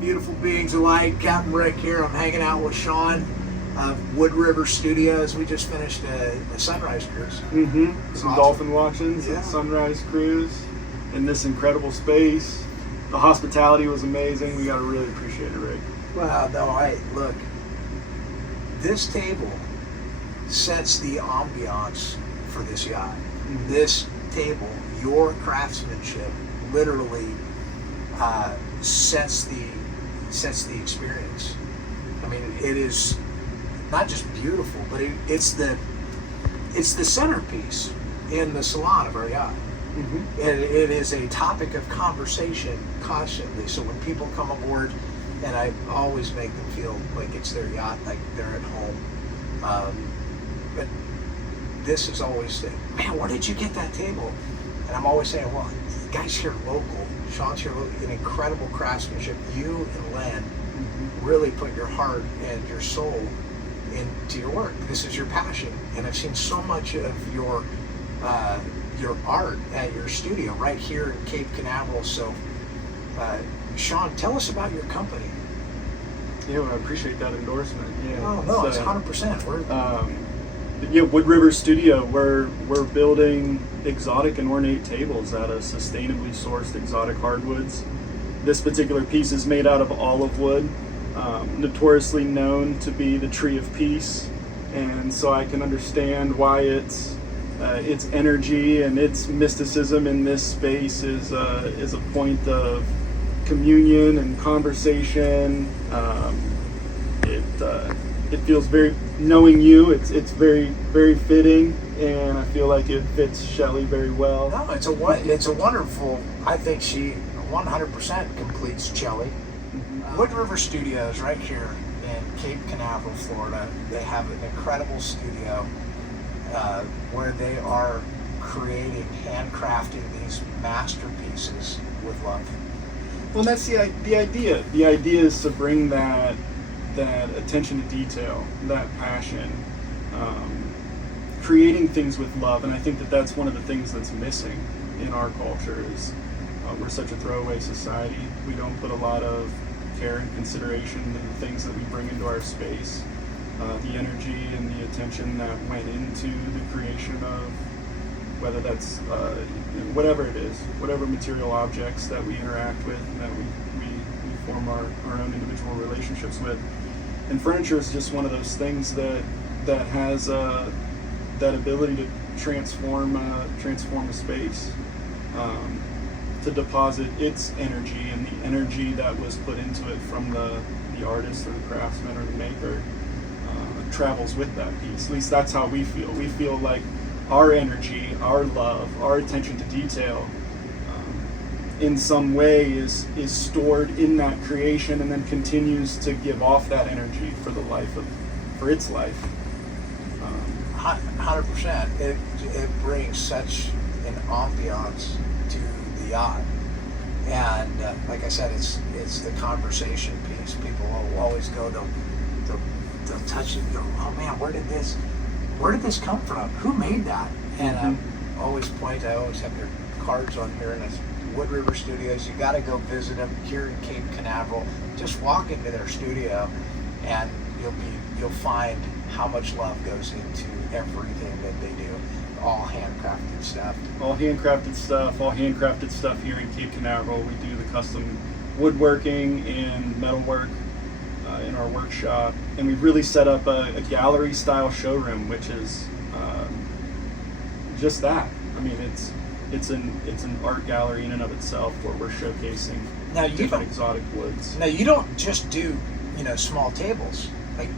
Beautiful beings of light. Captain Rick here. I'm hanging out with Sean of Wood River Studios. We just finished a sunrise cruise. Some awesome. dolphin watchings, Yeah. a sunrise cruise in this incredible space. The hospitality was amazing. We got to really appreciate it, Rick. Well, no, look, this table sets the ambiance for this yacht. This table, your craftsmanship, literally sets the experience. I mean, it is not just beautiful, but it's the centerpiece in the salon of our yacht. It is a topic of conversation constantly. So when people come aboard, and I always make them feel like it's their yacht, like they're at home. But this is always the, man, where did you get that table? And I'm always saying, well, the guy's here local. Sean's here local. An incredible craftsmanship. You and Len really put your heart and your soul into your work. This is your passion. And I've seen so much of your art at your studio right here in Cape Canaveral. So, Sean, tell us about your company. Yeah, well, I appreciate that endorsement. Yeah. Oh, no, it's 100%. Wood River Studio, we're building exotic and ornate tables out of sustainably sourced exotic hardwoods. This particular piece is made out of olive wood, notoriously known to be the tree of peace, and so I can understand why its energy and its mysticism in this space is a point of communion and conversation. It feels very, knowing you, it's very, very fitting, and I feel like it fits Shelley very well. No, it's a wonderful, I think she 100% completes Shelley. Wood River Studios right here in Cape Canaveral, Florida. They have an incredible studio where they are creating, handcrafting these masterpieces with love. Well, that's the idea. The idea is to bring that attention to detail, that passion, creating things with love, and I think that's one of the things that's missing in our culture is we're such a throwaway society. We don't put a lot of care and consideration in the things that we bring into our space, the energy and the attention that went into the creation of, whether that's whatever it is, whatever material objects that we interact with and that we form our own individual relationships with. And furniture is just one of those things that has that ability to transform a space, to deposit its energy and the energy that was put into it from the artist or the craftsman or the maker travels with that piece. At least that's how we feel. We feel like our energy, our love, our attention to detail in some way is stored in that creation and then continues to give off that energy for its life. 100%. It brings such an ambiance to the yacht. And like I said, it's the conversation piece. People will always go, they'll touch it and go, oh man, where did this come from? Who made that? And I always have their cards on here, and it's Wood River Studios. You got to go visit them here in Cape Canaveral. Just walk into their studio, and you'll find how much love goes into everything that they do. All handcrafted stuff. All handcrafted stuff here in Cape Canaveral. We do the custom woodworking and metalwork in our workshop, and we've really set up a gallery style showroom, which is just that. I mean, it's an art gallery in and of itself where we're showcasing different exotic woods. Now you don't just do small tables. Like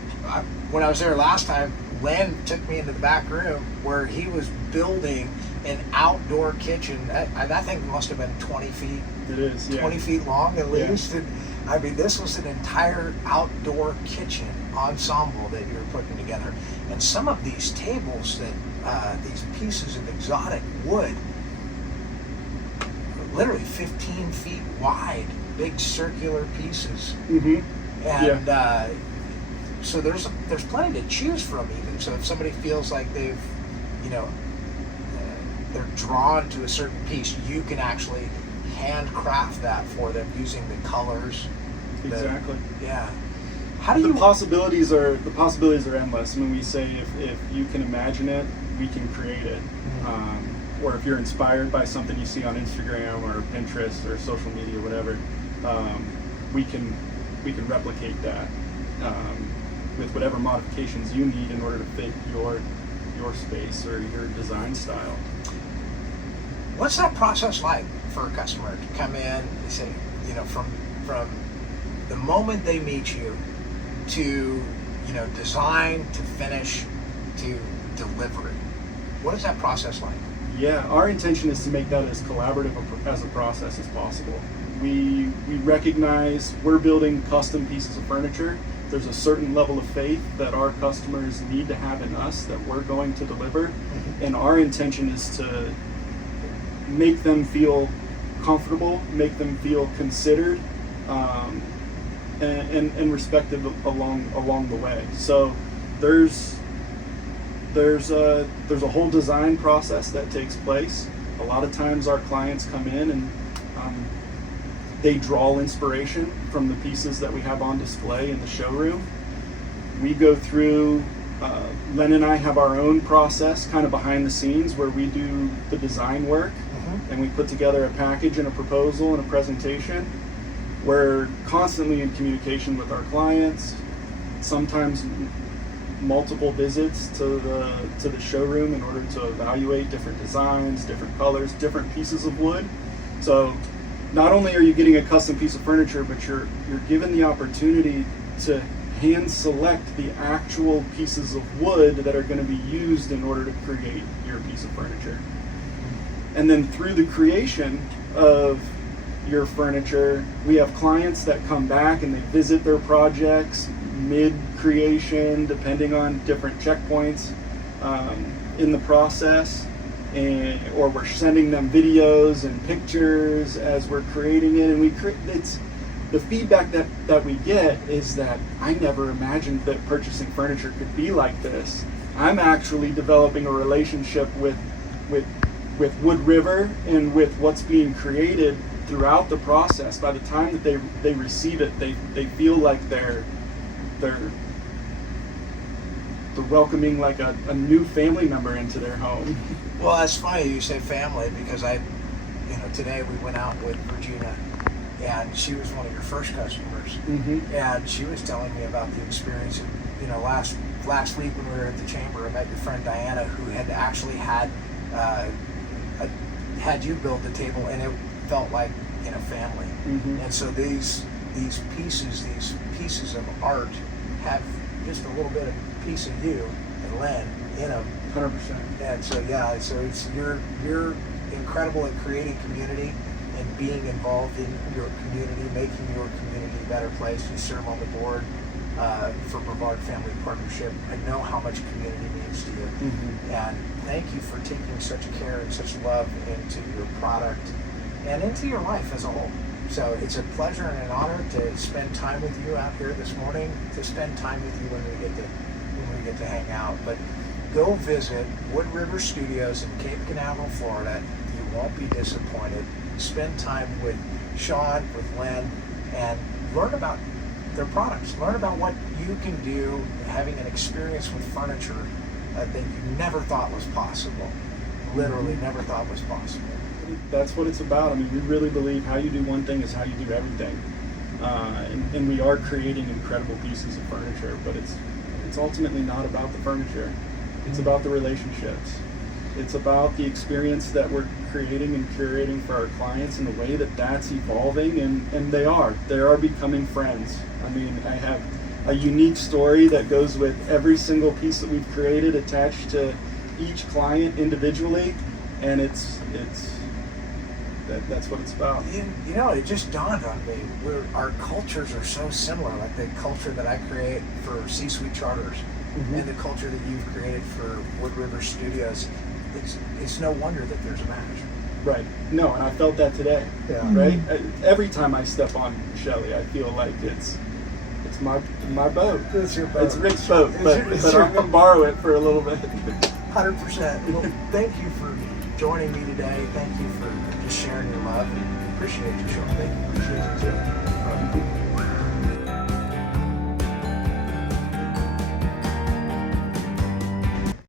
when I was there last time, Len took me into the back room where he was building an outdoor kitchen. That thing must have been 20 feet. It is, yeah. 20 feet long at least. Yeah. And, I mean, this was an entire outdoor kitchen ensemble that you were putting together. And some of these tables these pieces of exotic wood, literally 15 feet wide, big circular pieces. And so there's plenty to choose from even. So if somebody feels like they're drawn to a certain piece, you can actually handcraft that for them using the colors Exactly. Yeah. How do The you? possibilities are endless. I mean, we say if you can imagine it, we can create it. Or if you're inspired by something you see on Instagram or Pinterest or social media, whatever, we can replicate that with whatever modifications you need in order to fit your space or your design style. What's that process like for a customer to come in? They say, from the moment they meet you to design to finish to delivery. What is that process like? Yeah, our intention is to make that as collaborative as a process as possible. We recognize we're building custom pieces of furniture. There's a certain level of faith that our customers need to have in us that we're going to deliver. And our intention is to make them feel comfortable, make them feel considered, and respected along the way. So there's a whole design process that takes place. A lot of times our clients come in and they draw inspiration from the pieces that we have on display in the showroom. We go through, Len and I have our own process kind of behind the scenes where we do the design work, and we put together a package and a proposal and a presentation. We're constantly in communication with our clients, sometimes multiple visits to the showroom in order to evaluate different designs, different colors, different pieces of wood. So not only are you getting a custom piece of furniture, but you're given the opportunity to hand select the actual pieces of wood that are going to be used in order to create your piece of furniture. And then through the creation of your furniture, we have clients that come back and they visit their projects mid-creation, depending on different checkpoints in the process, or we're sending them videos and pictures as we're creating it. And it's the feedback that we get is that I never imagined that purchasing furniture could be like this. I'm actually developing a relationship with Wood River and with what's being created throughout the process. By the time that they receive it, they feel like they're welcoming like a new family member into their home. Well, that's funny you say family, because today we went out with Regina, and she was one of your first customers, and she was telling me about the experience of, last week when we were at the chamber, I met your friend Diana, who had actually had you build the table, and it felt like family. And so these pieces of art have just a little bit of piece of you and Len in them. 100%. And so it's you're incredible at creating community and being involved in your community, making your community a better place. You serve on the board for Brevard Family Partnership. I know how much community means to you, and thank you for taking such care and such love into your product and into your life as a whole. So it's a pleasure and an honor to spend time with you out here this morning, to spend time with you when we get to hang out. But go visit Wood River Studios in Cape Canaveral, Florida. You won't be disappointed. Spend time with Sean, with Len, and learn about their products. Learn about what you can do, having an experience with furniture that you never thought was possible. Literally never thought was possible. That's what it's about. I mean, we really believe how you do one thing is how you do everything. And we are creating incredible pieces of furniture, but it's ultimately not about the furniture. It's about the relationships. It's about the experience that we're creating and curating for our clients in the way that's evolving, and they are becoming friends. I mean, I have a unique story that goes with every single piece that we've created attached to each client individually, and that's what it's about. It just dawned on me. Our cultures are so similar, like the culture that I create for C-Suite Charters and the culture that you've created for Wood River Studios. It's no wonder that there's a match. Right. No, and I felt that today. Yeah. Right? Every time I step on Shelly, I feel like it's my boat. It's your boat. It's Rick's boat, but I'm going to borrow it for a little bit. 100%. Well, thank you for joining me today. Thank you for just sharing your love. Appreciate you, Sean. Thank you. Appreciate you too.